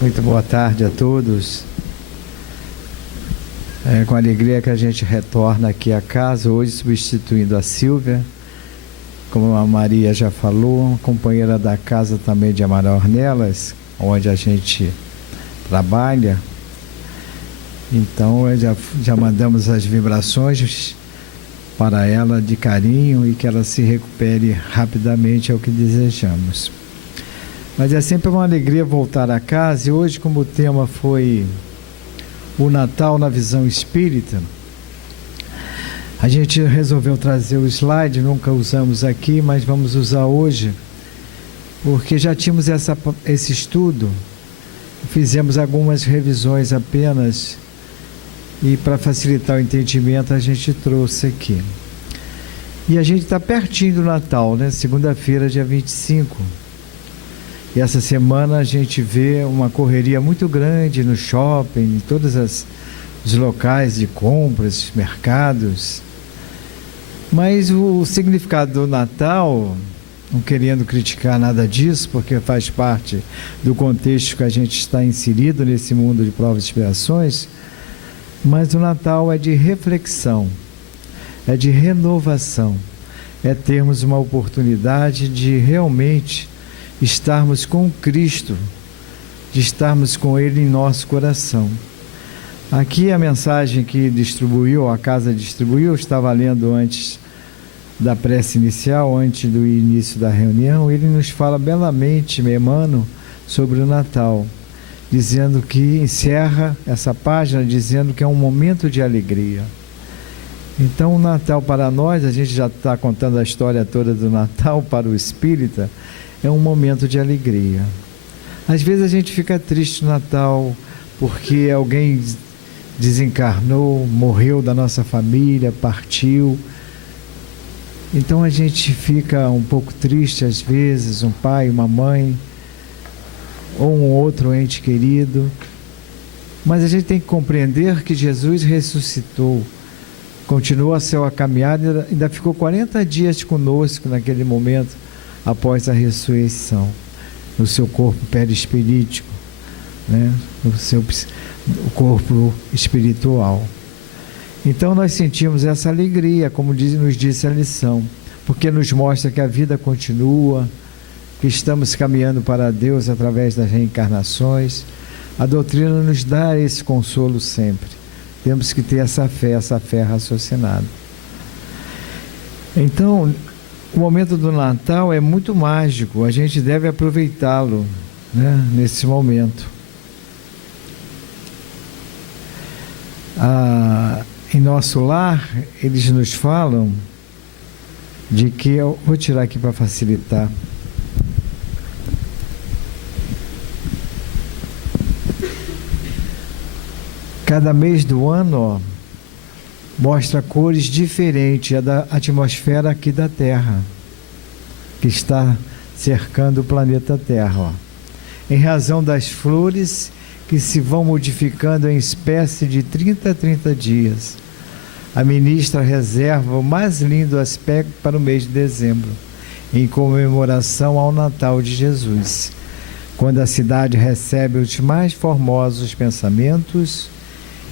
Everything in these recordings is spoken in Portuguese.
Muito boa tarde a todos. É com alegria que a gente retorna aqui à casa, hoje substituindo a Silvia, como a Maria já falou, companheira da casa também de Amaral Ornelas, onde a gente trabalha. Então já mandamos as vibrações para ela de carinho e que ela se recupere rapidamente, é o que desejamos. Mas é sempre uma alegria voltar a casa, e hoje, como o tema foi o Natal na visão espírita, a gente resolveu trazer o slide, nunca usamos aqui, mas vamos usar hoje, porque já tínhamos esse estudo, fizemos algumas revisões apenas, e para facilitar o entendimento a gente trouxe aqui. E a gente está pertinho do Natal, né? Segunda-feira, dia 25. E essa semana a gente vê uma correria muito grande no shopping, em todos os locais de compras, mercados. Mas o significado do Natal, não querendo criticar nada disso, porque faz parte do contexto que a gente está inserido nesse mundo de provas e expiações, mas o Natal é de reflexão, é de renovação, é termos uma oportunidade de realmente estarmos com Cristo, de estarmos com Ele em nosso coração. Aqui a mensagem que distribuiu, a casa distribuiu, eu estava lendo antes da prece inicial, antes do início da reunião, ele nos fala belamente, Emmanuel, sobre o Natal, dizendo que encerra essa página dizendo que é um momento de alegria. Então o Natal para nós, a gente já está contando a história toda do Natal para o espírita, é um momento de alegria. Às vezes a gente fica triste no Natal porque alguém desencarnou, morreu da nossa família, partiu. Então a gente fica um pouco triste às vezes, um pai, uma mãe, ou um outro ente querido. Mas a gente tem que compreender que Jesus ressuscitou, continuou a sua caminhada, ainda ficou 40 dias conosco naquele momento, após a ressurreição, no seu corpo perispirítico, né? O corpo espiritual. Então nós sentimos essa alegria, como nos disse a lição, porque nos mostra que a vida continua, que estamos caminhando para Deus através das reencarnações. A doutrina nos dá esse consolo sempre. Temos que ter essa fé raciocinada. Então, o momento do Natal é muito mágico, a gente deve aproveitá-lo, né, nesse momento. Em nosso lar, eles nos falam de que, eu vou tirar aqui para facilitar, cada mês do ano, mostra cores diferentes da atmosfera aqui da Terra, que está cercando o planeta Terra, em razão das flores que se vão modificando em espécie de 30 a 30 dias. A ministra reserva o mais lindo aspecto para o mês de dezembro, em comemoração ao Natal de Jesus, quando a cidade recebe os mais formosos pensamentos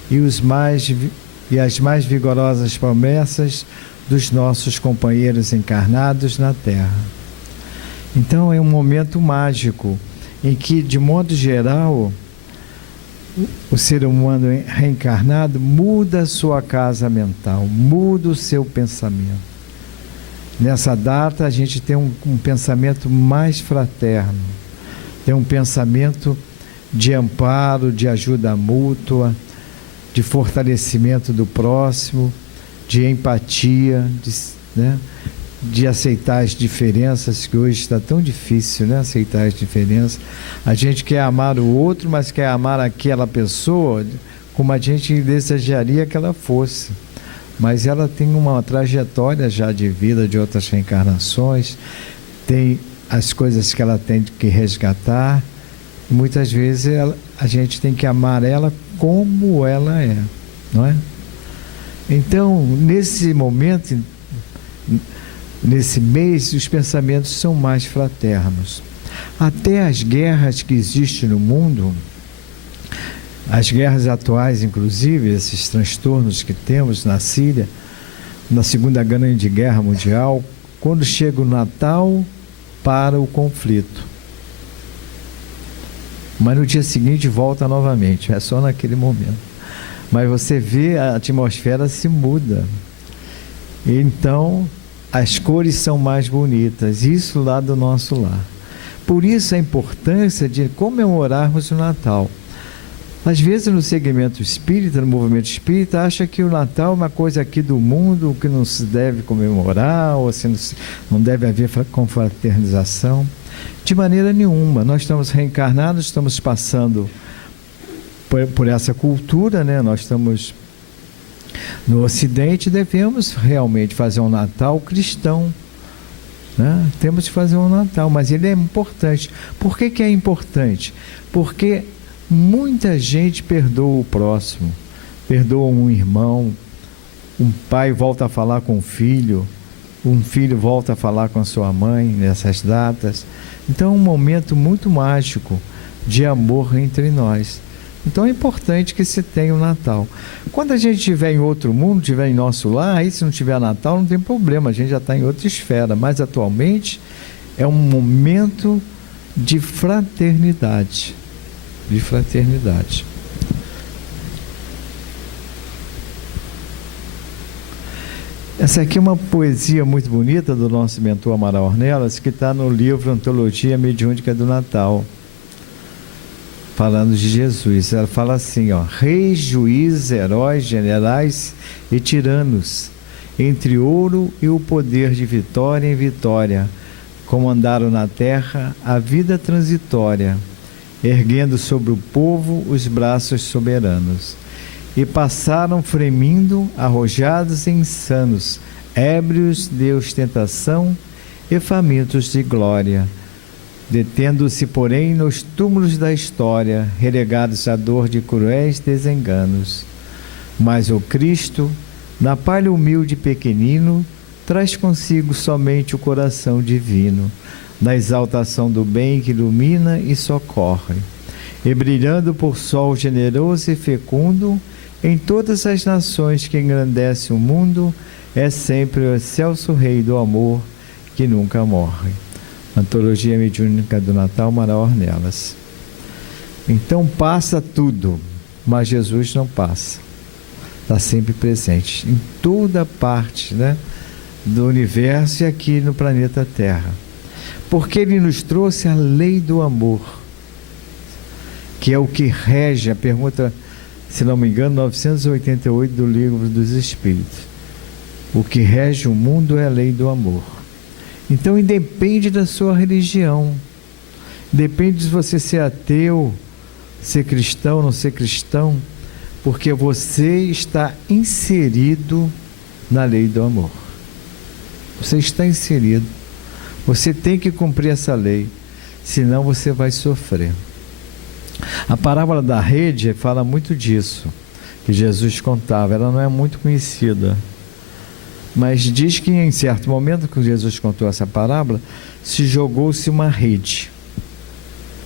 e as mais vigorosas promessas dos nossos companheiros encarnados na Terra. Então é um momento mágico em que, de modo geral, o ser humano reencarnado muda a sua casa mental, muda o seu pensamento. Nessa data a gente tem um pensamento mais fraterno, tem um pensamento de amparo, de ajuda mútua, de fortalecimento do próximo, de empatia, de aceitar as diferenças, que hoje está tão difícil, né? Aceitar as diferenças. A gente quer amar o outro, mas quer amar aquela pessoa como a gente desejaria que ela fosse. Mas ela tem uma trajetória já de vida, de outras reencarnações, tem as coisas que ela tem que resgatar, e muitas vezes a gente tem que amar ela como ela é, não é? Então, nesse momento, nesse mês, os pensamentos são mais fraternos. Até as guerras que existem no mundo, As guerras atuais, inclusive, esses transtornos que temos na Síria, na Segunda Grande Guerra Mundial, quando chega o Natal, para o conflito. Mas no dia seguinte volta novamente, é só naquele momento. Mas você vê, a atmosfera se muda. Então, as cores são mais bonitas, isso lá do nosso lar. Por isso a importância de comemorarmos o Natal. Às vezes no segmento espírita, no movimento espírita, acha que o Natal é uma coisa aqui do mundo que não se deve comemorar, ou assim, não deve haver confraternização. De maneira nenhuma. Nós estamos reencarnados, estamos passando por essa cultura, né? Nós estamos no Ocidente, devemos realmente fazer um Natal cristão, né? Temos que fazer um Natal, mas ele é importante. Por que é importante? Porque muita gente perdoa o próximo, perdoa um irmão, um pai volta a falar com o filho, um filho volta a falar com a sua mãe nessas datas. Então é um momento muito mágico de amor entre nós. Então é importante que se tenha o Natal. Quando a gente estiver em outro mundo, estiver em nosso lar, aí se não tiver Natal não tem problema, a gente já está em outra esfera. Mas atualmente é um momento de fraternidade. De fraternidade. Essa aqui é uma poesia muito bonita do nosso mentor Amaral Ornelas, que está no livro Antologia Mediúnica do Natal, falando de Jesus. Ela fala assim, ó: reis, juízes, heróis, generais e tiranos, entre ouro e o poder de vitória em vitória, comandaram na terra a vida transitória, erguendo sobre o povo os braços soberanos. E passaram fremindo, arrojados e insanos, ébrios de ostentação e famintos de glória, detendo-se, porém, nos túmulos da história, relegados à dor de cruéis desenganos. Mas o Cristo, na palha humilde e pequenino, traz consigo somente o coração divino, na exaltação do bem que ilumina e socorre, e brilhando por sol generoso e fecundo, em todas as nações que engrandece o mundo, é sempre o excelso Rei do amor que nunca morre. Antologia Mediúnica do Natal, Amaral Ornelas. Então passa tudo, mas Jesus não passa. Está sempre presente em toda parte, né, do universo e aqui no planeta Terra. Porque Ele nos trouxe a lei do amor, que é o que rege, a pergunta, se não me engano, 988 do Livro dos Espíritos. O que rege o mundo é a lei do amor. Então, independe da sua religião, depende de você ser ateu, ser cristão, não ser cristão, porque você está inserido na lei do amor. Você está inserido. Você tem que cumprir essa lei, senão você vai sofrer. A parábola da rede fala muito disso, que Jesus contava. Ela não é muito conhecida, mas diz que em certo momento que Jesus contou essa parábola, se jogou-se uma rede,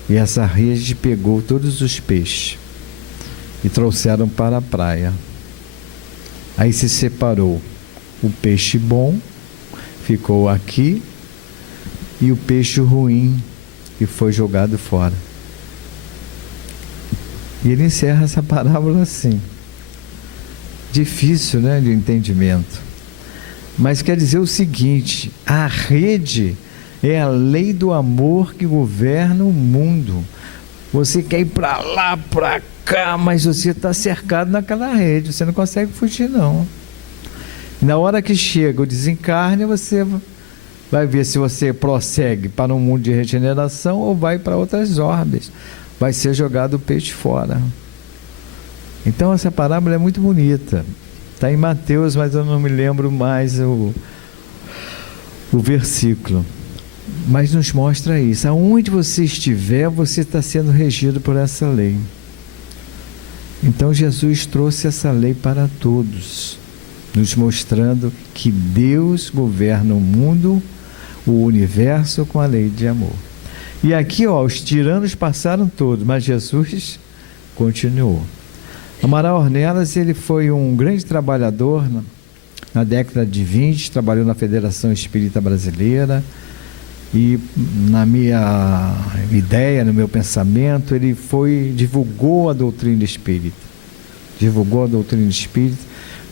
e essa rede pegou todos os peixes e trouxeram para a praia. Aí se separou o peixe bom, ficou aqui, e o peixe ruim, que foi jogado fora. E ele encerra essa parábola assim. Difícil, né, de entendimento. Mas quer dizer o seguinte: a rede é a lei do amor que governa o mundo. Você quer ir para lá, para cá, mas você está cercado naquela rede, você não consegue fugir não. Na hora que chega o desencarne, você vai ver se você prossegue para um mundo de regeneração ou vai para outras órbitas. Vai ser jogado o peixe fora. Então essa parábola é muito bonita. Está em Mateus, mas eu não me lembro mais o versículo. Mas nos mostra isso. Aonde você estiver, você está sendo regido por essa lei. Então Jesus trouxe essa lei para todos, nos mostrando que Deus governa o mundo, o universo, com a lei de amor. E aqui, ó, os tiranos passaram todos, mas Jesus continuou. Amaral Ornelas, ele foi um grande trabalhador na década de 20, trabalhou na Federação Espírita Brasileira, e na minha ideia, no meu pensamento, ele divulgou a doutrina espírita. Divulgou a doutrina espírita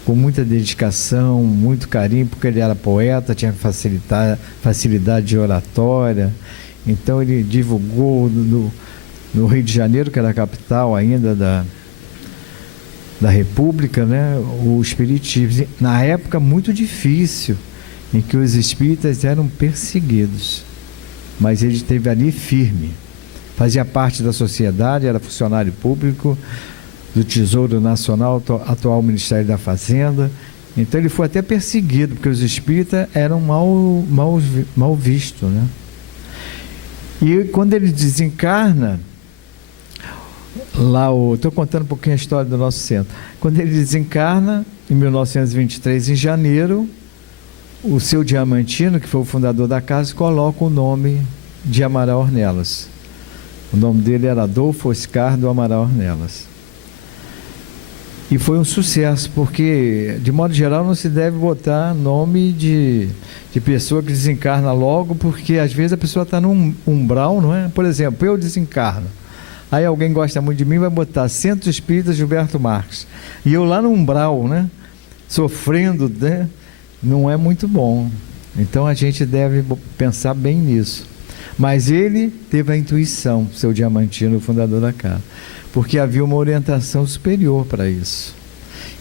com muita dedicação, muito carinho, porque ele era poeta, tinha facilidade de oratória. Então ele divulgou no Rio de Janeiro, que era a capital ainda da República, né, o espiritismo. Na época muito difícil, em que os espíritas eram perseguidos, mas ele esteve ali firme. Fazia parte da sociedade, era funcionário público do Tesouro Nacional, atual Ministério da Fazenda. Então ele foi até perseguido, porque os espíritas eram mal vistos, né? E quando ele desencarna, estou contando um pouquinho a história do nosso centro. Quando ele desencarna, em 1923, em janeiro, o seu Diamantino, que foi o fundador da casa, coloca o nome de Amaral Ornelas. O nome dele era Adolfo Oscar do Amaral Ornelas. E foi um sucesso, porque, de modo geral, não se deve botar nome de pessoa que desencarna logo, porque às vezes a pessoa está num umbral, não é? Por exemplo, eu desencarno. Aí alguém gosta muito de mim, vai botar Centro Espírita Gilberto Marques. E eu lá no umbral, né? Sofrendo, né? Não é muito bom. Então a gente deve pensar bem nisso. Mas ele teve a intuição, seu Diamantino, o fundador da casa, porque havia uma orientação superior para isso.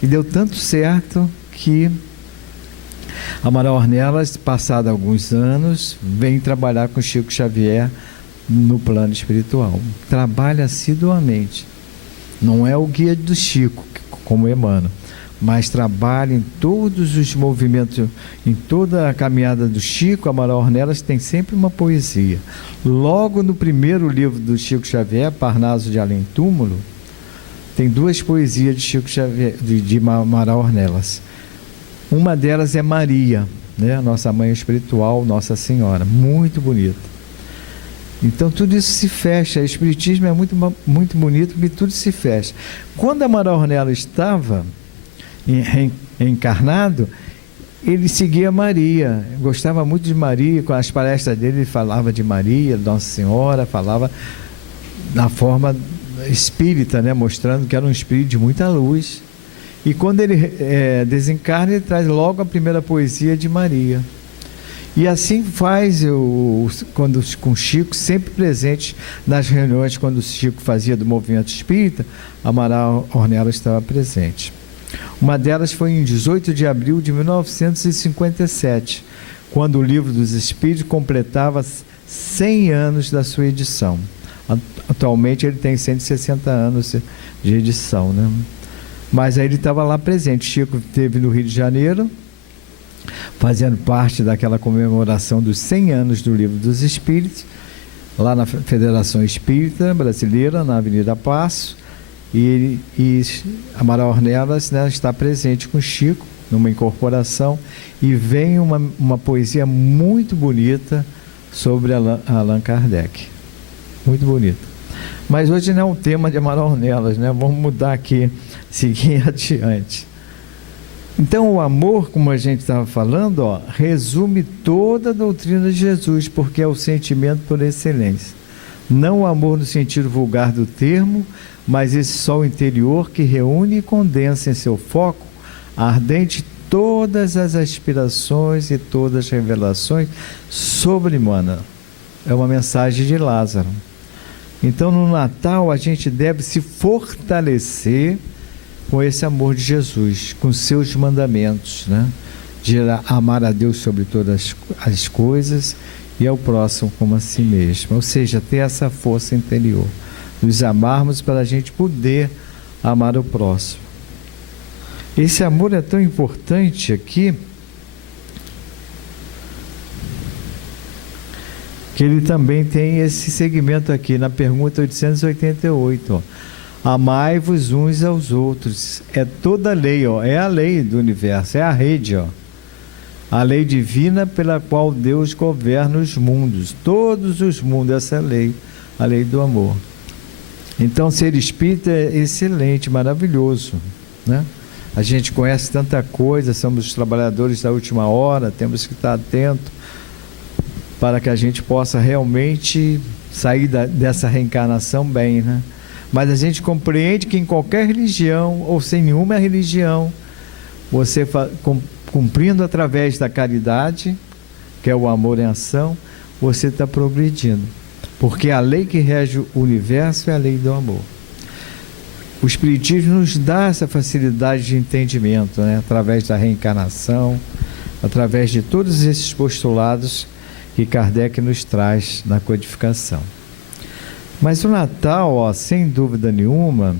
E deu tanto certo que Amaral Ornelas, passado alguns anos, vem trabalhar com Chico Xavier no plano espiritual. Trabalha assiduamente. Não é o guia do Chico, como Emmanuel, mas trabalha em todos os movimentos, em toda a caminhada do Chico. Amaral Ornelas tem sempre uma poesia. Logo no primeiro livro do Chico Xavier, Parnaso de Além Túmulo, tem duas poesias de Chico Xavier, de Amaral Ornelas. Uma delas é Maria, né? Nossa mãe espiritual, Nossa Senhora, muito bonita. Então tudo isso se fecha. O espiritismo é muito, muito bonito, porque tudo se fecha. Quando Amaral Ornelas estava encarnado, ele seguia Maria, gostava muito de Maria. Com as palestras dele, ele falava de Maria, Nossa Senhora, falava na forma espírita, né? Mostrando que era um espírito de muita luz. E quando ele desencarna, ele traz logo a primeira poesia de Maria. E assim faz com Chico, sempre presente nas reuniões. Quando o Chico fazia do movimento espírita, Amaral Ornelas estava presente. Uma delas foi em 18 de abril de 1957, quando o Livro dos Espíritos completava 100 anos da sua edição. Atualmente ele tem 160 anos de edição, né? Mas aí ele estava lá presente. Chico esteve no Rio de Janeiro, fazendo parte daquela comemoração dos 100 anos do Livro dos Espíritos, lá na Federação Espírita Brasileira, na Avenida Paço. E Amaral Ornelas, né, está presente com Chico numa incorporação, e vem uma poesia muito bonita sobre Allan Kardec, muito bonita. Mas hoje não é o tema de Amaral Ornelas, né? Vamos mudar aqui, seguir adiante. Então o amor, como a gente estava falando, resume toda a doutrina de Jesus, porque é o sentimento por excelência. Não o amor no sentido vulgar do termo, mas esse sol interior que reúne e condensa em seu foco ardente todas as aspirações e todas as revelações sobre-humanas. É uma mensagem de Lázaro. Então no Natal a gente deve se fortalecer com esse amor de Jesus, com seus mandamentos, né? De amar a Deus sobre todas as coisas e ao próximo como a si mesmo. Ou seja, ter essa força interior, nos amarmos para a gente poder amar o próximo. Esse amor é tão importante aqui, que ele também tem esse segmento aqui na pergunta 888, amai-vos uns aos outros. É toda a lei, é a lei do universo, é a rede, a lei divina pela qual Deus governa os mundos, todos os mundos, essa é a lei do amor. Então, ser espírita é excelente, maravilhoso, né? A gente conhece tanta coisa, somos os trabalhadores da última hora, temos que estar atento para que a gente possa realmente sair dessa reencarnação bem, né? Mas a gente compreende que em qualquer religião, ou sem nenhuma religião, você cumprindo através da caridade, que é o amor em ação, você está progredindo. Porque a lei que rege o universo é a lei do amor. O Espiritismo nos dá essa facilidade de entendimento, né? Através da reencarnação, através de todos esses postulados que Kardec nos traz na codificação. Mas o Natal, ó, sem dúvida nenhuma,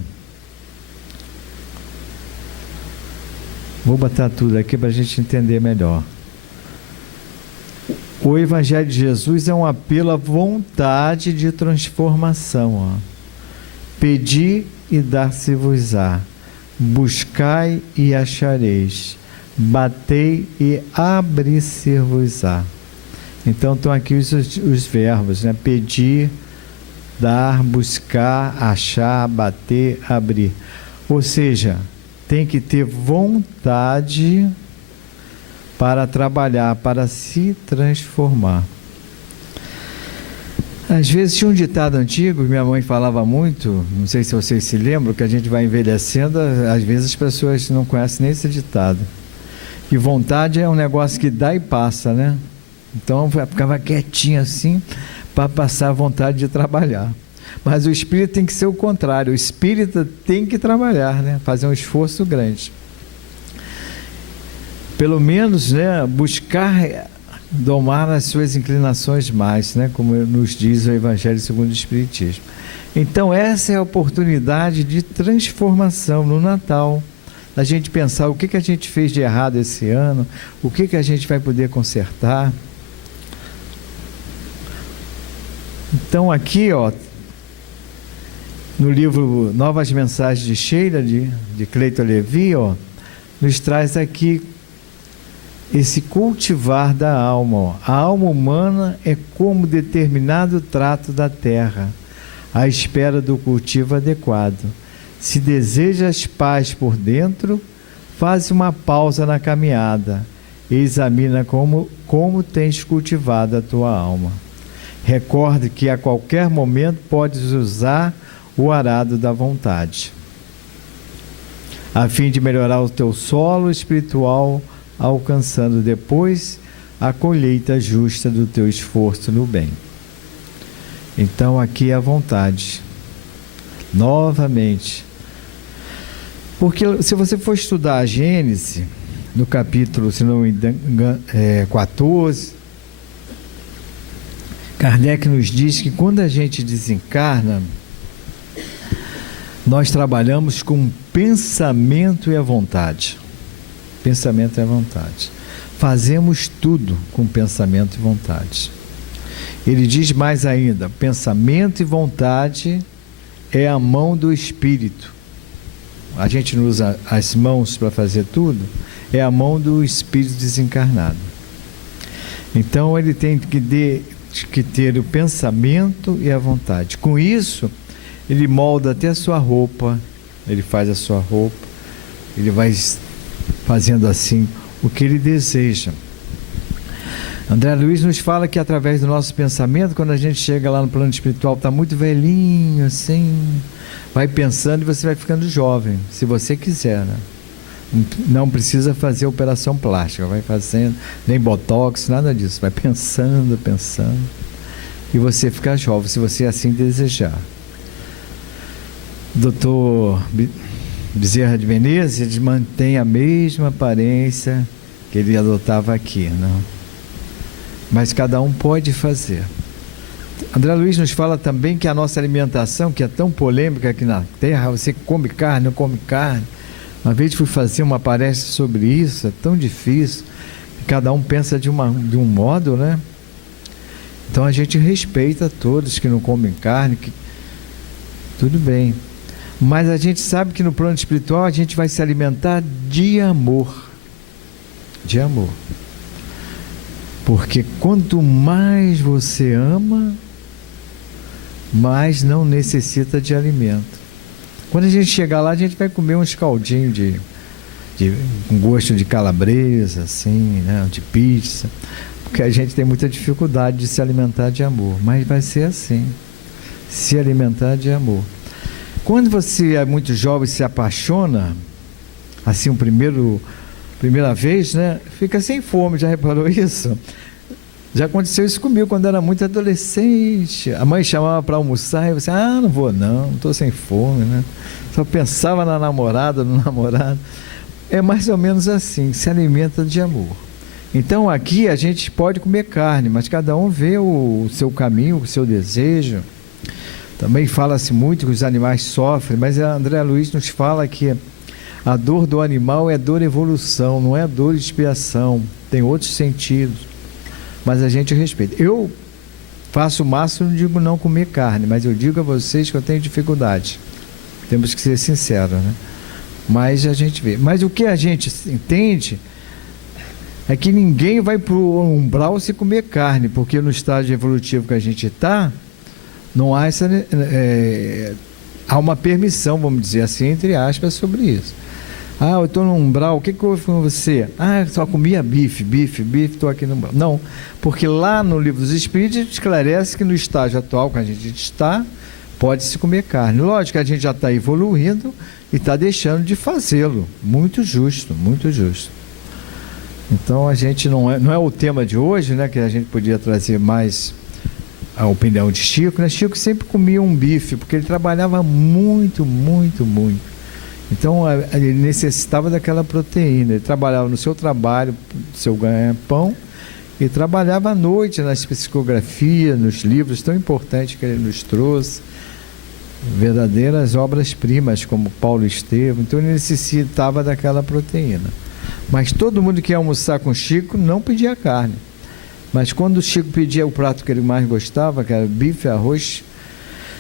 vou botar tudo aqui para a gente entender melhor. O Evangelho de Jesus é um apelo à vontade de transformação, ó. Pedi e dar-se-vos-á, buscai e achareis, batei e abrir-se-vos-á. Então estão aqui os verbos, né? Pedir, dar, buscar, achar, bater, abrir. Ou seja, tem que ter vontade para trabalhar, para se transformar. Às vezes tinha um ditado antigo, minha mãe falava muito, não sei se vocês se lembram, que a gente vai envelhecendo, às vezes as pessoas não conhecem nem esse ditado. E vontade é um negócio que dá e passa, né? Então eu ficava quietinho assim, para passar a vontade de trabalhar. Mas o espírito tem que ser o contrário, o espírita tem que trabalhar, né? Fazer um esforço grande. Pelo menos, né, buscar domar as suas inclinações mais, né, como nos diz o Evangelho segundo o Espiritismo. Então essa é a oportunidade de transformação no Natal, da gente pensar o que a gente fez de errado esse ano, o que a gente vai poder consertar. Então aqui, ó, no livro Novas Mensagens de Sheila, de Cleiton Levi, ó, nos traz aqui esse cultivar da alma, ó. A alma humana é como determinado trato da terra, à espera do cultivo adequado. Se desejas paz por dentro, faz uma pausa na caminhada e examina como tens cultivado a tua alma. Recorde que a qualquer momento podes usar o arado da vontade, a fim de melhorar o teu solo espiritual, alcançando depois a colheita justa do teu esforço no bem. Então aqui é a vontade, novamente, porque se você for estudar a Gênese, no capítulo, se não me engano, 14, Kardec nos diz que quando a gente desencarna, nós trabalhamos com pensamento e a vontade. Pensamento e a vontade. Fazemos tudo com pensamento e vontade. Ele diz mais ainda: pensamento e vontade é a mão do espírito. A gente não usa as mãos para fazer tudo, é a mão do espírito desencarnado. Então ele tem que ter o pensamento e a vontade. Com isso, ele molda até a sua roupa, ele faz a sua roupa, ele vai fazendo assim o que ele deseja. André Luiz nos fala que através do nosso pensamento, quando a gente chega lá no plano espiritual, está muito velhinho assim, vai pensando e você vai ficando jovem, se você quiser, né? Não precisa fazer operação plástica, vai fazendo, nem botox, nada disso, vai pensando, e você fica jovem, se você assim desejar. Doutor Bezerra de Menezes mantém a mesma aparência que ele adotava aqui, não? Mas cada um pode fazer. André Luiz nos fala também que a nossa alimentação, que é tão polêmica aqui na Terra, você come carne, não come carne. Uma vez fui fazer uma palestra sobre isso, é tão difícil, cada um pensa de um modo, né? Então a gente respeita todos que não comem carne, tudo bem. Mas a gente sabe que no plano espiritual a gente vai se alimentar de amor. De amor. Porque quanto mais você ama, mas não necessita de alimento. Quando a gente chegar lá, a gente vai comer uns caldinhos com gosto de calabresa, assim, né, de pizza, porque a gente tem muita dificuldade de se alimentar de amor, mas vai ser assim, se alimentar de amor. Quando você é muito jovem e se apaixona, assim, primeira vez, né, fica sem fome, já reparou isso? Já aconteceu isso comigo quando era muito adolescente. A mãe chamava para almoçar e você, não vou não estou sem fome, né? Só pensava na namorada, no namorado. É mais ou menos assim, se alimenta de amor. Então aqui a gente pode comer carne, mas cada um vê o seu caminho, o seu desejo. Também fala-se muito que os animais sofrem, mas a André Luiz nos fala que a dor do animal é dor evolução, não é dor de expiação, tem outros sentidos. Mas a gente respeita. Eu faço o máximo, não digo não comer carne, mas eu digo a vocês que eu tenho dificuldade. Temos que ser sinceros, né? Mas a gente vê. Mas o que a gente entende é que ninguém vai para o umbral se comer carne, porque no estágio evolutivo que a gente está, não há essa... há uma permissão, vamos dizer assim, entre aspas, sobre isso. Eu estou no umbral, o que houve com você? Só comia bife, estou aqui no umbral. Não, porque lá no Livro dos Espíritos esclarece que no estágio atual que a gente está, pode-se comer carne. Lógico que a gente já está evoluindo e está deixando de fazê-lo. Muito justo, muito justo. Então a gente não é o tema de hoje, né, que a gente podia trazer mais a opinião de Chico, né? Chico sempre comia um bife, porque ele trabalhava muito, muito, muito. Então ele necessitava daquela proteína. Ele trabalhava no seu trabalho, seu ganha-pão, e trabalhava à noite nas psicografias, nos livros tão importantes que ele nos trouxe, verdadeiras obras-primas como Paulo Estevam. Então ele necessitava daquela proteína. Mas todo mundo que ia almoçar com Chico não pedia carne. Mas quando o Chico pedia o prato que ele mais gostava, que era bife, arroz,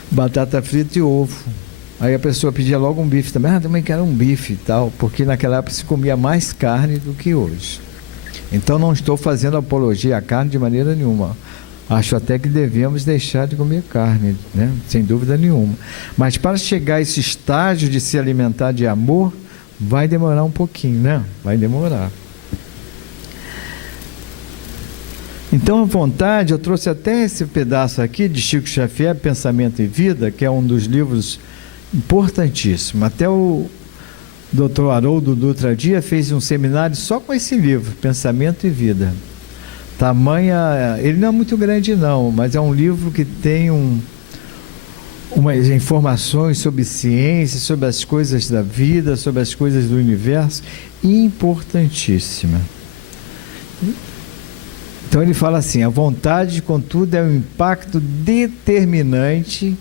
batata frita e ovo, aí a pessoa pedia logo um bife também. Também quero um bife e tal, porque naquela época se comia mais carne do que hoje. Então não estou fazendo apologia à carne de maneira nenhuma. Acho até que devemos deixar de comer carne, né? Sem dúvida nenhuma. Mas para chegar a esse estágio de se alimentar de amor, vai demorar um pouquinho, né? Vai demorar. Então a vontade, eu trouxe até esse pedaço aqui de Chico Xavier, Pensamento e Vida, que é um dos livros importantíssimos. Até o Dr. Haroldo Dutra Dias fez um seminário só com esse livro, Pensamento e Vida. Tamanha, ele não é muito grande não, mas é um livro que tem umas informações sobre ciência, sobre as coisas da vida, sobre as coisas do universo, importantíssima. Então ele fala assim: a vontade, contudo, é um impacto determinante.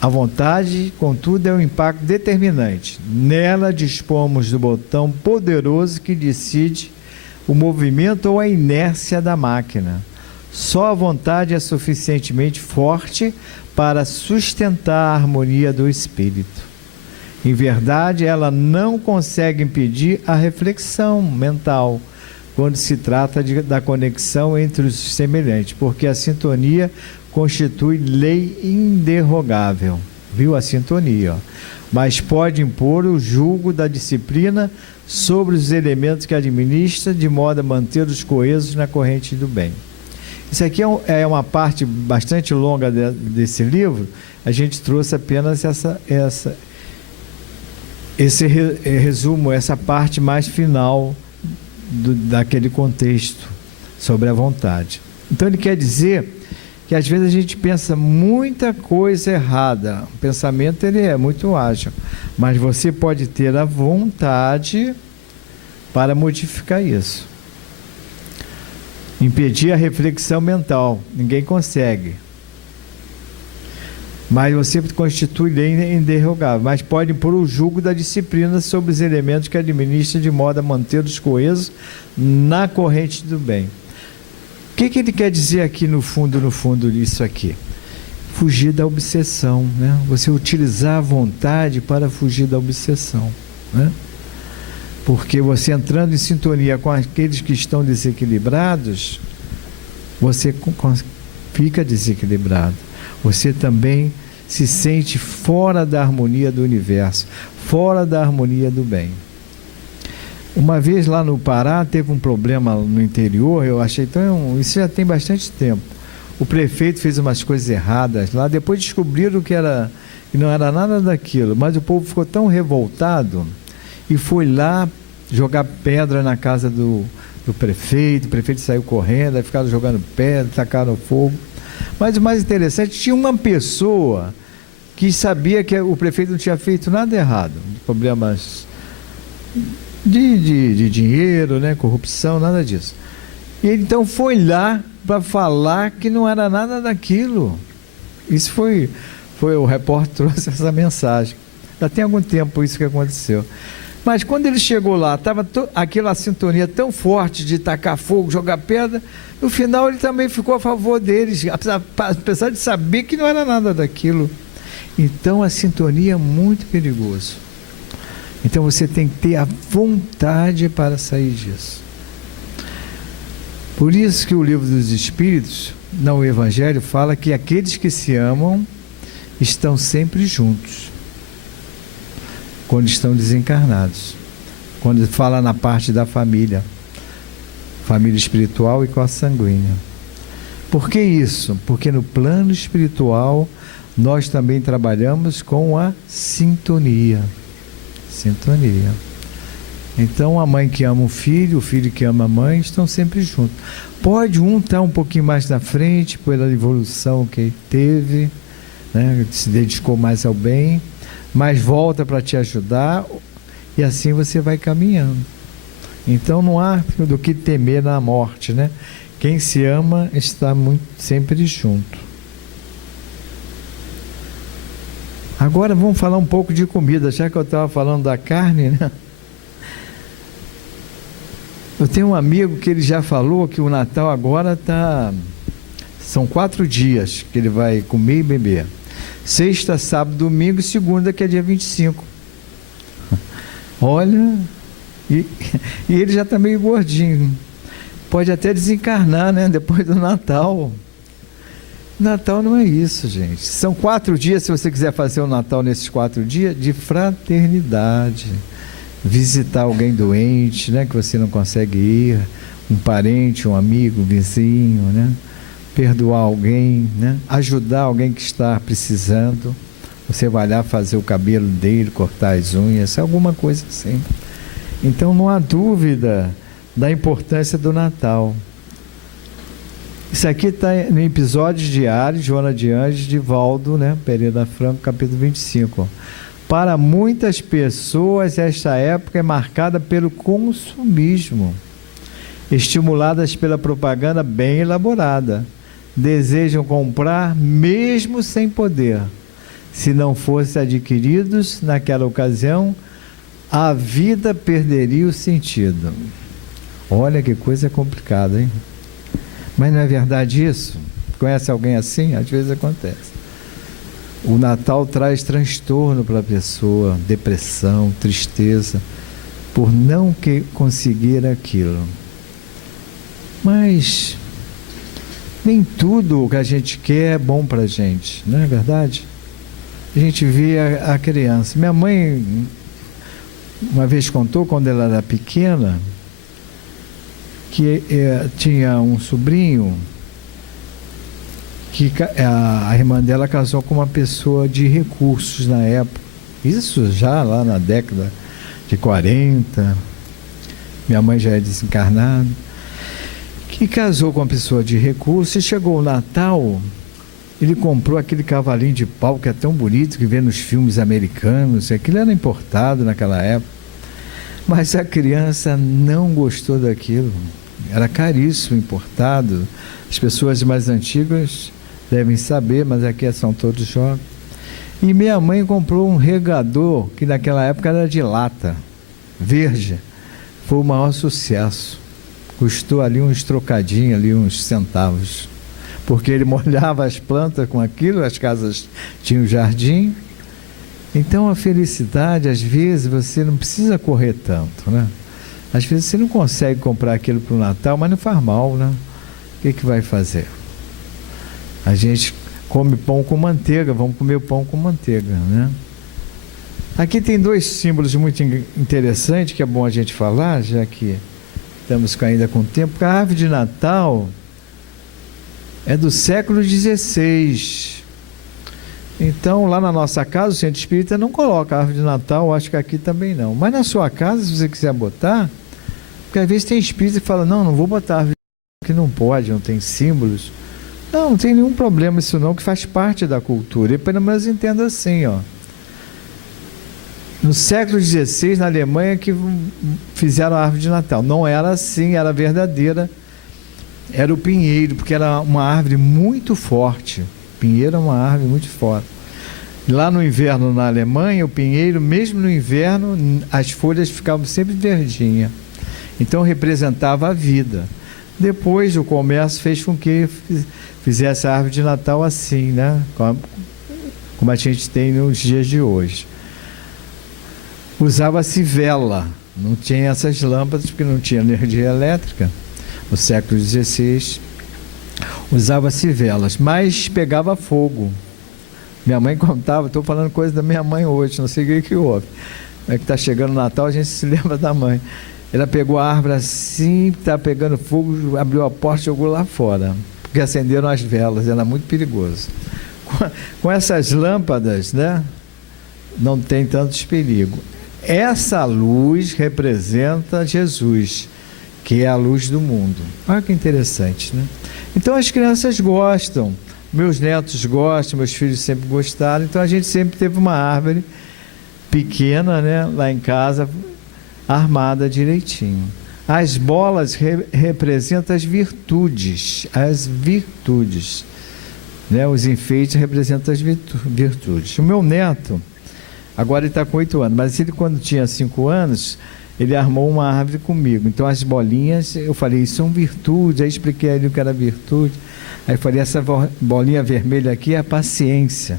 A vontade, contudo, é um impacto determinante. Nela dispomos do botão poderoso que decide o movimento ou a inércia da máquina. Só a vontade é suficientemente forte para sustentar a harmonia do espírito. Em verdade, ela não consegue impedir a reflexão mental quando se trata da conexão entre os semelhantes, porque a sintonia constitui lei inderrogável. Viu a sintonia? Mas pode impor o julgo da disciplina sobre os elementos que administra, de modo a manter-os coesos na corrente do bem. Isso aqui é uma parte bastante longa desse livro. A gente trouxe apenas esse resumo, essa parte mais final daquele contexto sobre a vontade. Então ele quer dizer que às vezes a gente pensa muita coisa errada. O pensamento ele é muito ágil, mas você pode ter a vontade para modificar isso. Impedir a reflexão mental, ninguém consegue. Mas você constitui lei inderrogável, mas pode impor o julgo da disciplina sobre os elementos que administra de modo a mantê-los coesos na corrente do bem. O que ele quer dizer aqui no fundo disso aqui? Fugir da obsessão, né? Você utilizar a vontade para fugir da obsessão, né? Porque você entrando em sintonia com aqueles que estão desequilibrados, você fica desequilibrado. você também se sente fora da harmonia do universo, fora da harmonia do bem. Uma vez lá no Pará, teve um problema no interior, eu achei tão... Isso já tem bastante tempo. O prefeito fez umas coisas erradas lá, depois descobriram que não era nada daquilo, mas o povo ficou tão revoltado e foi lá jogar pedra na casa do prefeito. O prefeito saiu correndo, aí ficaram jogando pedra, tacaram fogo. Mas o mais interessante, tinha uma pessoa que sabia que o prefeito não tinha feito nada errado, problemas de dinheiro, né, corrupção, nada disso. E ele então foi lá para falar que não era nada daquilo. Isso foi o repórter trouxe essa mensagem. Já tem algum tempo isso que aconteceu. Mas quando ele chegou lá, estava aquela sintonia tão forte de tacar fogo, jogar pedra, no final ele também ficou a favor deles, apesar de saber que não era nada daquilo. Então a sintonia é muito perigosa. Então você tem que ter a vontade para sair disso. Por isso que o Livro dos Espíritos, no Evangelho, fala que aqueles que se amam estão sempre juntos, quando estão desencarnados. Quando fala na parte da família espiritual e consanguínea. Por que isso? Porque no plano espiritual nós também trabalhamos com a sintonia. Sintonia. Então a mãe que ama o filho que ama a mãe, estão sempre juntos. Pode um estar um pouquinho mais na frente pela evolução que ele teve, né? Se dedicou mais ao bem, mas volta para te ajudar, e assim você vai caminhando. Então não há do que temer na morte, né? Quem se ama está sempre junto. Agora vamos falar um pouco de comida, já que eu estava falando da carne, né? Eu tenho um amigo que ele já falou que o Natal agora são 4 dias que ele vai comer e beber. Sexta, sábado, domingo e segunda, que é dia 25. Olha, e ele já está meio gordinho. Pode até desencarnar, né? Depois do Natal. Natal não é isso, gente. São 4 dias, se você quiser fazer o Natal nesses 4 dias, de fraternidade. Visitar alguém doente, né? Que você não consegue ir. Um parente, um amigo, um vizinho, né? Perdoar alguém, né? Ajudar alguém que está precisando. Você vai lá fazer o cabelo dele, cortar as unhas, alguma coisa assim. Então não há dúvida da importância do Natal. Isso aqui está no episódio diário, Joana de Anjos, de Valdo, né? Pereira Franco, capítulo 25. Para muitas pessoas, esta época é marcada pelo consumismo, estimuladas pela propaganda bem elaborada. Desejam comprar mesmo sem poder. Se não fossem adquiridos naquela ocasião, a vida perderia o sentido. Olha que coisa complicada, hein? Mas não é verdade isso? Conhece alguém assim? Às vezes acontece. O Natal traz transtorno para a pessoa, depressão, tristeza, por não conseguir aquilo. Mas nem tudo o que a gente quer é bom para a gente, não é verdade? A gente vê a criança. Minha mãe uma vez contou, quando ela era pequena, que tinha um sobrinho que a irmã dela casou com uma pessoa de recursos na época. Isso já lá na década de 40. Minha mãe já é desencarnada. Que casou com uma pessoa de recursos e chegou o Natal, ele comprou aquele cavalinho de pau que é tão bonito, que vê nos filmes americanos. Aquilo era importado naquela época. Mas a criança não gostou daquilo. Era caríssimo, importado. As pessoas mais antigas devem saber, mas aqui são todos jovens. E minha mãe comprou um regador, que naquela época era de lata, verde. Foi o maior sucesso. Custou ali uns trocadinhos, ali uns centavos. Porque ele molhava as plantas com aquilo, as casas tinham jardim. Então a felicidade, às vezes, você não precisa correr tanto, né? Às vezes você não consegue comprar aquilo para o Natal, mas não faz mal, né? O que vai fazer? A gente come pão com manteiga, vamos comer pão com manteiga, né? Aqui tem dois símbolos muito interessantes, que é bom a gente falar, já que estamos ainda com tempo, porque a árvore de Natal é do século XVI. Então, lá na nossa casa, o Centro Espírita não coloca a árvore de Natal, acho que aqui também não. Mas na sua casa, se você quiser botar, porque às vezes tem espírita que fala, não vou botar árvore de Natal, que não pode, não tem símbolos. Não tem nenhum problema isso não, que faz parte da cultura. E pelo menos entendo assim, ó. No século XVI, na Alemanha, que fizeram a árvore de Natal. Não era assim, era verdadeira. Era o pinheiro, porque era uma árvore muito forte. Pinheiro é uma árvore muito forte. Lá no inverno, na Alemanha, o pinheiro, mesmo no inverno, as folhas ficavam sempre verdinhas. Então representava a vida. Depois o comércio fez com que fizesse a árvore de Natal assim, né? Como a gente tem nos dias de hoje. Usava-se vela, não tinha essas lâmpadas porque não tinha energia elétrica. No século XVI, usava-se velas, mas pegava fogo. Minha mãe contava, estou falando coisa da minha mãe hoje, não sei o que houve. É que está chegando o Natal, a gente se lembra da mãe. Ela pegou a árvore assim, está pegando fogo, abriu a porta e jogou lá fora, porque acenderam as velas, era muito perigoso. Com essas lâmpadas, né, não tem tantos perigos. Essa luz representa Jesus, que é a luz do mundo. Olha que interessante, né? Então as crianças gostam, meus netos gostam, meus filhos sempre gostaram, então a gente sempre teve uma árvore pequena, né, lá em casa, armada direitinho. As bolas representam as virtudes, né? Os enfeites representam as virtudes. O meu neto, agora ele está com 8 anos, mas ele, quando tinha 5 anos, ele armou uma árvore comigo. Então as bolinhas, eu falei, isso são virtudes. Aí expliquei a ele o que era virtude. Aí eu falei, essa bolinha vermelha aqui é a paciência.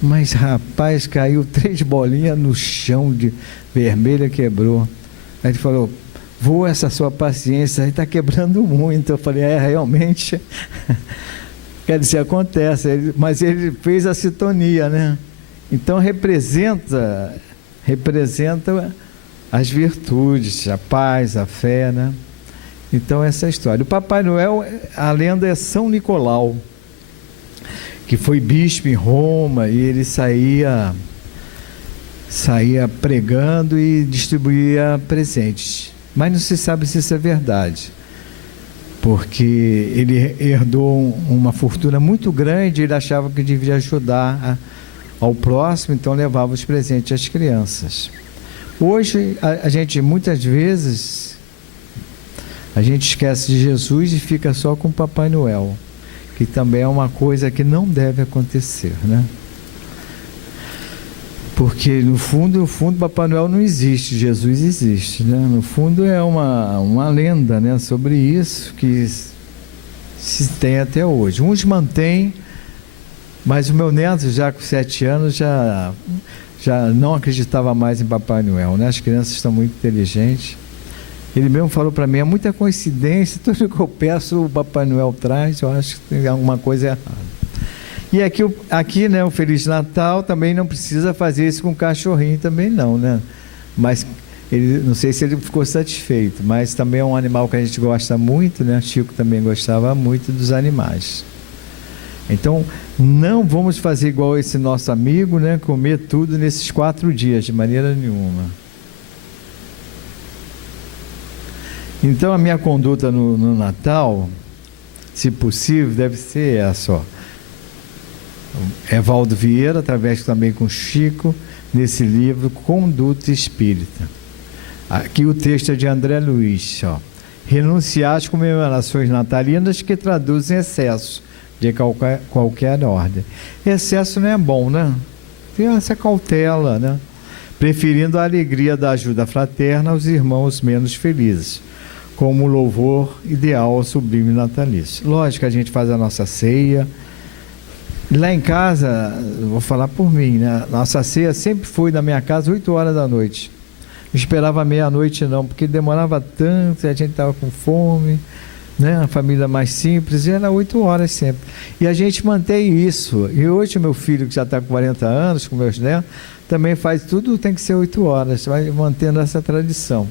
Mas rapaz, caiu 3 bolinhas no chão de vermelha, quebrou. Aí ele falou, vô, essa sua paciência aí está quebrando muito. Eu falei, realmente. Quer dizer, acontece. Mas ele fez a sintonia, né? Então representa as virtudes, a paz, a fé, né? Então essa é a história. O Papai Noel, a lenda é São Nicolau, que foi bispo em Roma, e ele saía pregando e distribuía presentes. Mas não se sabe se isso é verdade, porque ele herdou uma fortuna muito grande, ele achava que devia ajudar ao próximo, então levava os presentes às crianças. Hoje, a gente, muitas vezes, a gente esquece de Jesus e fica só com o Papai Noel, que também é uma coisa que não deve acontecer, né? Porque, no fundo, Papai Noel não existe, Jesus existe, né? No fundo, é uma lenda, né, sobre isso, que se tem até hoje. Uns mantêm, mas o meu neto, já com 7 anos, já não acreditava mais em Papai Noel, né? As crianças estão muito inteligentes. Ele mesmo falou para mim, é muita coincidência, tudo que eu peço o Papai Noel traz, eu acho que tem alguma coisa errada. E aqui, né, o Feliz Natal também não precisa fazer isso com o cachorrinho também não, né? Mas ele, não sei se ele ficou satisfeito, mas também é um animal que a gente gosta muito, né? Chico também gostava muito dos animais. Então, não vamos fazer igual esse nosso amigo, né? Comer tudo nesses 4 dias, de maneira nenhuma. Então, a minha conduta no Natal, se possível, deve ser essa, ó. Evaldo Vieira, através também com Chico, nesse livro Conduta Espírita. Aqui o texto é de André Luiz, ó. Renunciar às comemorações natalinas que traduzem excesso de qualquer ordem. Excesso não é bom, né? Tem essa cautela, né? Preferindo a alegria da ajuda fraterna aos irmãos menos felizes, como louvor ideal ao sublime natalício. Lógico que a gente faz a nossa ceia. Lá em casa, vou falar por mim, né? Nossa ceia sempre foi na minha casa 8 horas da noite. Não esperava meia-noite não, porque demorava tanto, a gente estava com fome. né? A família mais simples, era 8 horas sempre. E a gente mantém isso. E hoje meu filho, que já está com 40 anos, com meus netos, também faz tudo, tem que ser 8 horas, vai mantendo essa tradição.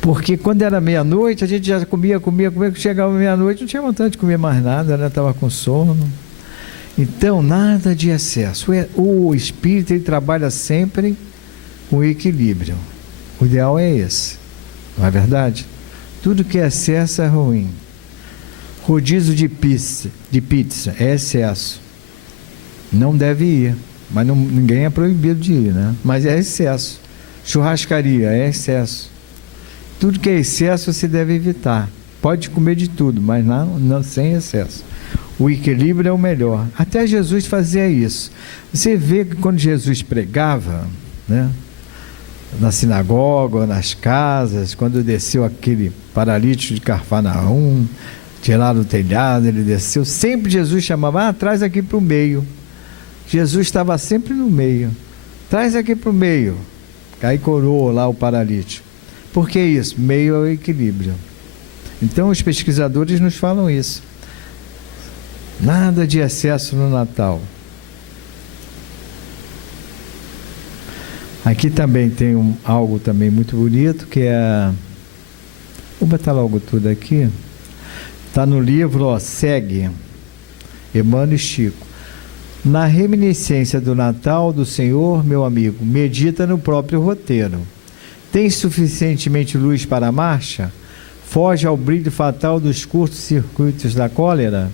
Porque quando era meia-noite, a gente já comia, chegava meia-noite, não tinha vontade de comer mais nada, né? Estava com sono. Então, nada de excesso. O espírito, ele trabalha sempre com equilíbrio. O ideal é esse, não é verdade? Tudo que é excesso é ruim. Rodízio de pizza é excesso. Não deve ir, mas ninguém é proibido de ir, né? Mas é excesso. Churrascaria é excesso. Tudo que é excesso você deve evitar. Pode comer de tudo, mas não sem excesso. O equilíbrio é o melhor. Até Jesus fazia isso. Você vê que quando Jesus pregava, né, na sinagoga, nas casas, quando desceu aquele paralítico de Cafarnaum, tiraram o telhado, ele desceu, sempre Jesus chamava, traz aqui para o meio. Jesus estava sempre no meio. Traz aqui para o meio. Aí coroou lá o paralítico. Por que isso? Meio é o equilíbrio. Então os pesquisadores nos falam isso. Nada de excesso no Natal. Aqui também tem algo também muito bonito, que é... Vou botar logo tudo aqui. Está no livro, Segue, Emmanuel e Chico. Na reminiscência do Natal do Senhor, meu amigo, medita no próprio roteiro. Tem suficientemente luz para a marcha? Foge ao brilho fatal dos curtos circuitos da cólera?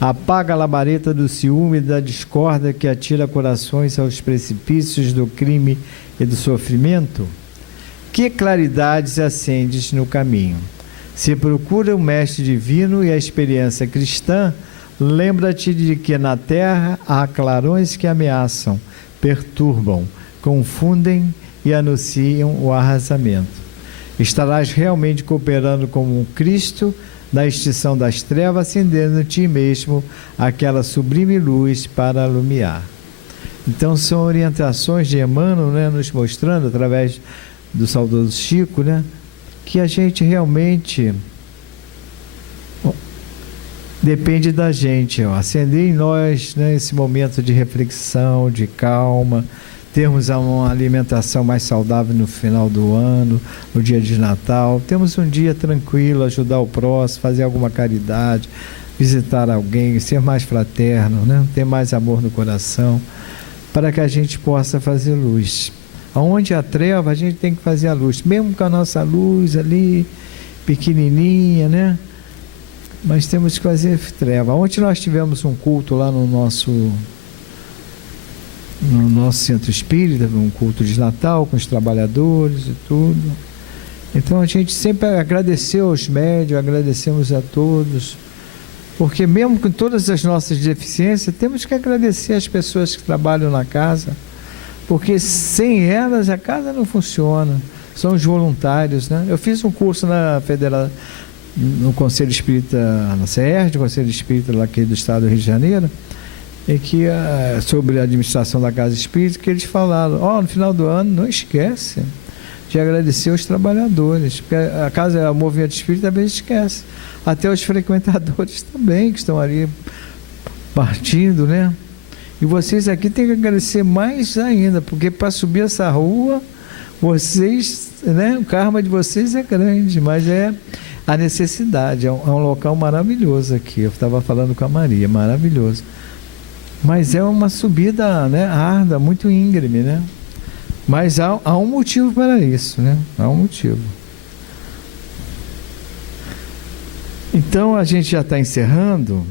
Apaga a labareda do ciúme e da discórdia que atira corações aos precipícios do crime e do sofrimento? Que claridades acendes no caminho? Se procura o Mestre Divino e a experiência cristã, lembra-te de que na terra há clarões que ameaçam, perturbam, confundem e anunciam o arrasamento. Estarás realmente cooperando como um Cristo na extinção das trevas, acendendo em ti mesmo aquela sublime luz para alumiar. Então são orientações de Emmanuel, né, nos mostrando, através do saudoso Chico, né, que a gente realmente depende da gente, acender em nós, né, esse momento de reflexão, de calma, termos uma alimentação mais saudável no final do ano, no dia de Natal, temos um dia tranquilo, ajudar o próximo, fazer alguma caridade, visitar alguém, ser mais fraterno, né? Ter mais amor no coração, para que a gente possa fazer luz. Onde há treva, a gente tem que fazer a luz, mesmo com a nossa luz ali, pequenininha, né? Mas temos que fazer treva. Ontem nós tivemos um culto lá no nosso centro espírita, um culto de Natal com os trabalhadores e tudo. Então a gente sempre agradeceu aos médios, agradecemos a todos, porque mesmo com todas as nossas deficiências, temos que agradecer as pessoas que trabalham na casa, porque sem elas a casa não funciona. São os voluntários, né? Eu fiz um curso na Federal, no Conselho Espírita, na CERD, Conselho Espírita lá aqui do Estado do Rio de Janeiro, e que sobre a administração da Casa Espírita, que eles falaram, no final do ano, não esquece de agradecer os trabalhadores, porque a Casa, o Movimento Espírita também esquece, até os frequentadores também, que estão ali partindo, né? E vocês aqui têm que agradecer mais ainda, porque para subir essa rua, vocês, né, o karma de vocês é grande, mas é a necessidade, é um local maravilhoso aqui, eu estava falando com a Maria, maravilhoso. Mas é uma subida, né, árda, muito íngreme, né? Mas há um motivo para isso, né? Há um motivo. Então a gente já está encerrando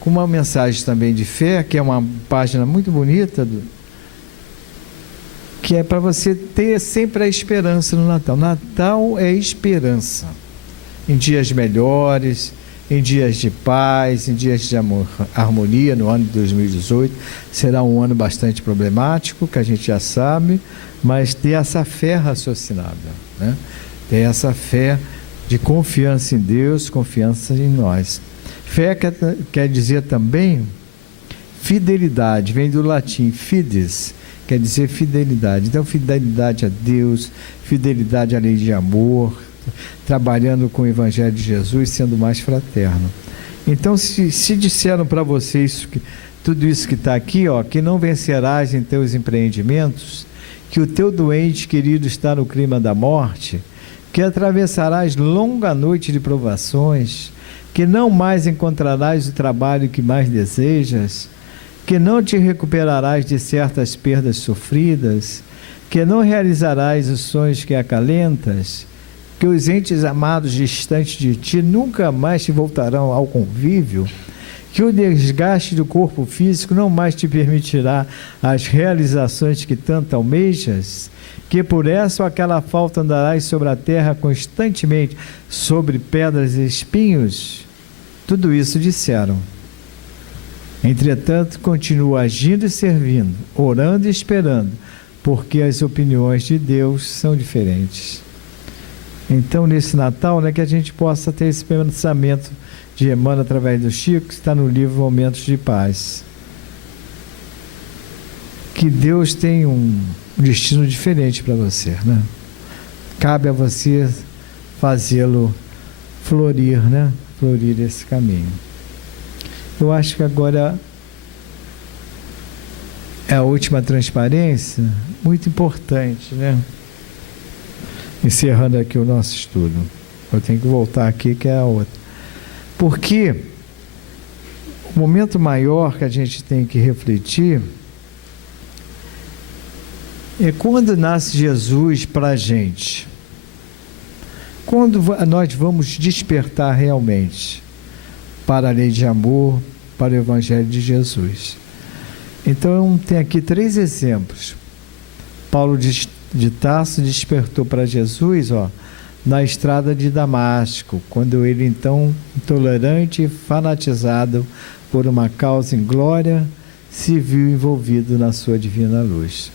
com uma mensagem também de fé, que é uma página muito bonita, que é para você ter sempre a esperança no Natal. Natal é esperança. Em dias melhores, em dias de paz, em dias de amor, harmonia. No ano de 2018 será um ano bastante problemático, que a gente já sabe, mas ter essa fé raciocinada, né? Ter essa fé de confiança em Deus, confiança em nós. Fé quer dizer também fidelidade, vem do latim fides, quer dizer fidelidade. Então fidelidade a Deus, fidelidade à lei de amor, trabalhando com o Evangelho de Jesus, sendo mais fraterno. Então, se disseram para você tudo isso que está aqui, ó, que não vencerás em teus empreendimentos, que o teu doente querido está no clima da morte, que atravessarás longa noite de provações, que não mais encontrarás o trabalho que mais desejas, que não te recuperarás de certas perdas sofridas, que não realizarás os sonhos que acalentas, que os entes amados distantes de ti nunca mais te voltarão ao convívio, que o desgaste do corpo físico não mais te permitirá as realizações que tanto almejas, que por essa ou aquela falta andarás sobre a terra constantemente, sobre pedras e espinhos. Tudo isso disseram. Entretanto, continua agindo e servindo, orando e esperando, porque as opiniões de Deus são diferentes. Então, nesse Natal, né, que a gente possa ter esse pensamento de Emmanuel através do Chico, que está no livro Momentos de Paz. Que Deus tem um destino diferente para você, né? Cabe a você fazê-lo florir, né? Florir esse caminho. Eu acho que agora é a última transparência, muito importante, né? Encerrando aqui o nosso estudo. Eu tenho que voltar aqui, que é a outra. Porque o momento maior que a gente tem que refletir é quando nasce Jesus para a gente. Quando nós vamos despertar realmente para a lei de amor, para o Evangelho de Jesus. Então, tem aqui 3 exemplos. Paulo de Tarso despertou para Jesus, ó, na estrada de Damasco, quando ele, então, intolerante e fanatizado por uma causa em glória, se viu envolvido na sua divina luz.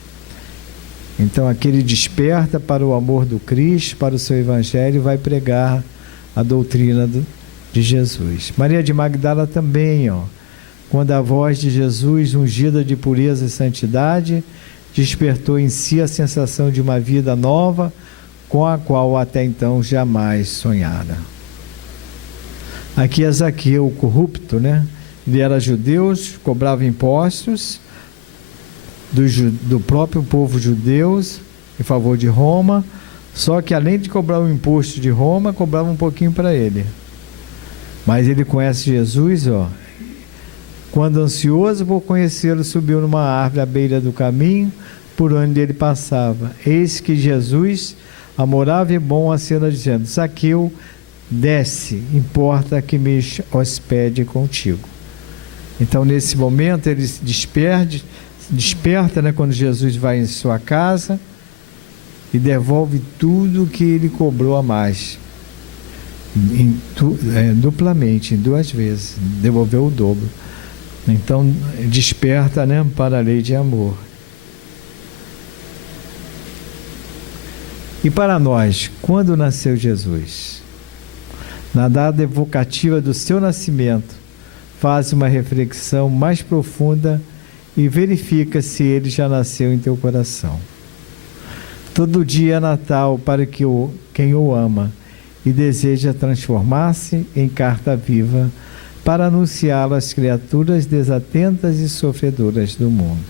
Então, aquele desperta para o amor do Cristo, para o seu Evangelho, vai pregar a doutrina de Jesus. Maria de Magdala também, ó, quando a voz de Jesus, ungida de pureza e santidade, despertou em si a sensação de uma vida nova, com a qual até então jamais sonhara. Aqui é Zaqueu, o corrupto, né? Ele era judeu, cobrava impostos do próprio povo judeu em favor de Roma, só que além de cobrar o imposto de Roma, cobrava um pouquinho para ele. Mas ele conhece Jesus, ó. Quando ansioso por conhecê-lo, subiu numa árvore à beira do caminho por onde ele passava. Eis que Jesus, amorável e bom, acena dizendo: Zaqueu, desce, importa que me hospede contigo. Então, nesse momento, ele desperta, né, quando Jesus vai em sua casa e devolve tudo que ele cobrou a mais. Duplamente, em 2 vezes, devolveu o dobro. Então, desperta, né, para a lei de amor. E para nós, quando nasceu Jesus? Na data evocativa do seu nascimento, faz uma reflexão mais profunda e verifica se ele já nasceu em teu coração. Todo dia é Natal para quem o ama e deseja transformar-se em carta viva para anunciá-lo às criaturas desatentas e sofredoras do mundo.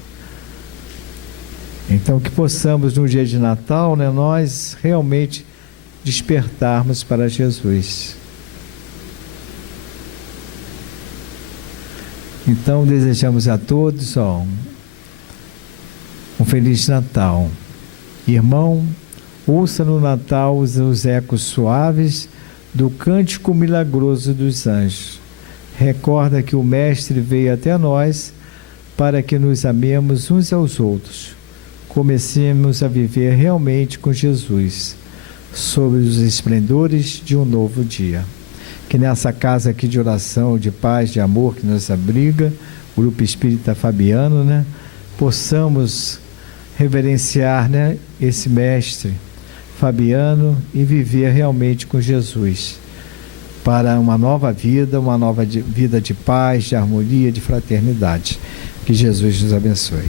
Então, que possamos, no dia de Natal, né, nós realmente despertarmos para Jesus. Então, desejamos a todos, ó, um Feliz Natal. Irmão, ouça no Natal os ecos suaves do cântico milagroso dos anjos. Recorda que o Mestre veio até nós para que nos amemos uns aos outros. Comecemos a viver realmente com Jesus, sob os esplendores de um novo dia. Que nessa casa aqui de oração, de paz, de amor que nos abriga, o Grupo Espírita Fabiano, né, possamos reverenciar, né, esse Mestre Fabiano e viver realmente com Jesus, para uma nova vida de paz, de harmonia, de fraternidade. Que Jesus nos abençoe.